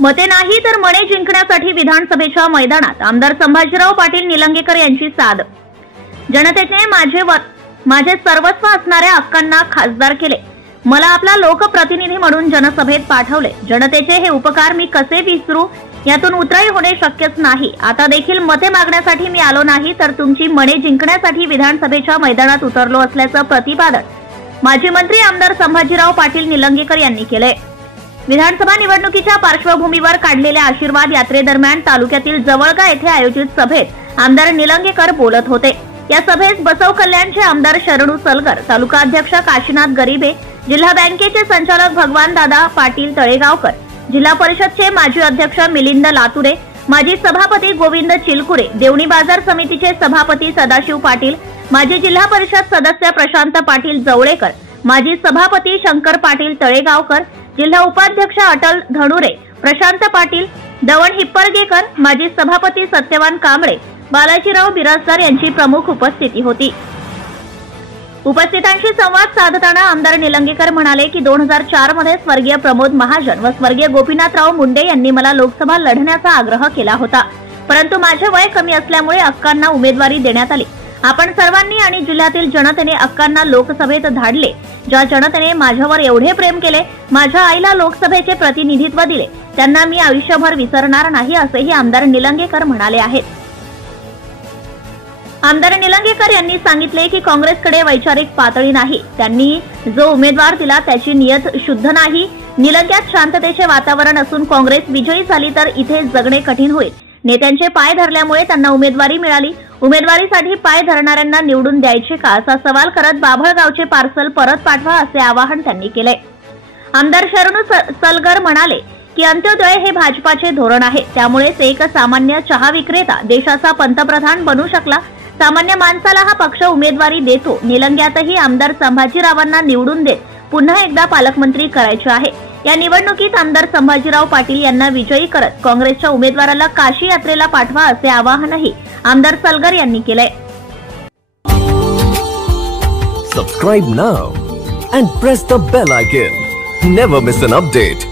मते नाही तर मने जिंकण्यासाठी विधानसभेच्या मैदानात आमदार संभाजीराव पाटील निलंगेकर यांची साद। जनतेने माझे सर्वस्व असणाऱ्या हक्कांना खासदार केले, मला आपला लोकप्रतिनिधी म्हणून जनसभेत पाठवले। जनतेचे हे उपकार मी कसे विसरू, यातून उतराई होणे शक्यच नाही। आता देखील मते मागण्यासाठी मी आलो नाही तर तुमची मने जिंकण्यासाठी विधानसभेच्या मैदानात उतरलो असल्याचं प्रतिपादन माजी मंत्री आमदार संभाजीराव पाटील निलंगेकर यांनी केले। विधानसभा निवडणुकीच्या पार्श्वभूमीवर काढलेल्या आशीर्वाद यात्रेदरम्यान तालुक्यातील जवळगा येथे आयोजित सभेत आमदार निलंगेकर बोलत होते। या सभेत बसव कल्याणचे आमदार शरणू सलगर, तालुका अध्यक्ष काशीनाथ गरीबे, जिल्हा बँकेचे संचालक भगवान दादा पाटील तळेगावकर, जिल्हा परिषदचे माजी अध्यक्ष मिलिंद लातुरे, माजी सभापती गोविंद चिलकुरे, देवणी बाजार समितीचे सभापती सदाशिव पाटील, माजी जिल्हा परिषद सदस्य प्रशांत पाटील जवळेकर, माजी सभापती शंकर पाटील तळेगावकर, जिल्हा उपाध्यक्ष अटल धनुरे, प्रशांत पाटील, दवण हिप्परगेकर, माजी सभापती सत्यवान कांबळे, बालाजीराव बिराजदार यांची प्रमुख उपस्थिती होती। उपस्थितांशी संवाद साधताना आमदार निलंगेकर म्हणाले की 2004 मध्ये स्वर्गीय प्रमोद महाजन व स्वर्गीय गोपीनाथराव मुंडे यांनी मला लोकसभा लढण्याचा आग्रह केला होता, परंतु माझे वय कमी असल्यामुळे अक्कांना उमेदवारी देण्यात आली। आपण सर्वांनी आणि जिल्ह्यातील जनतेने अक्कांना लोकसभेत धाडले। ज्या जनतेने माझ्यावर एवढे प्रेम केले, माझ्या आईला लोकसभेचे प्रतिनिधित्व दिले, त्यांना मी आयुष्यभर विसरणार नाही, असेही आमदार निलंगेकर म्हणाले आहेत। आमदार निलंगेकर यांनी सांगितले की काँग्रेसकडे वैचारिक पातळी नाही, त्यांनी जो उमेदवार दिला त्याची नियत शुद्ध नाही। निलंग्यात शांततेचे वातावरण असून काँग्रेस विजयी झाली तर इथे जगणे कठीण होईल। नेत्यांचे पाय धरल्यामुळे त्यांना उमेदवारी मिळाली, उमेदवारीसाठी पाय धरणाऱ्यांना निवडून द्यायचे का, असा सवाल करत बाभळगावचे पार्सल परत पाठवा, असे आवाहन त्यांनी केले। आमदार शरणू सलगर म्हणाले की अंत्योदय हे भाजपाचे धोरण आहे, त्यामुळेच एक सामान्य चहा विक्रेता देशाचा पंतप्रधान बनू शकला। सामान्य माणसाला हा पक्ष उमेदवारी देतो। निलंग्यातही आमदार संभाजीरावांना निवडून देत पुन्हा एकदा पालकमंत्री करायचे आहे। या निवडणुकीत आमदार संभाजीराव पाटील यांना विजयी करत काँग्रेसच्या उमेदवाराला काशी यात्रेला पाठवा, असे आवाहनही आमदार सलगर यांनी केले। Subscribe now and press the bell icon. Never miss an update.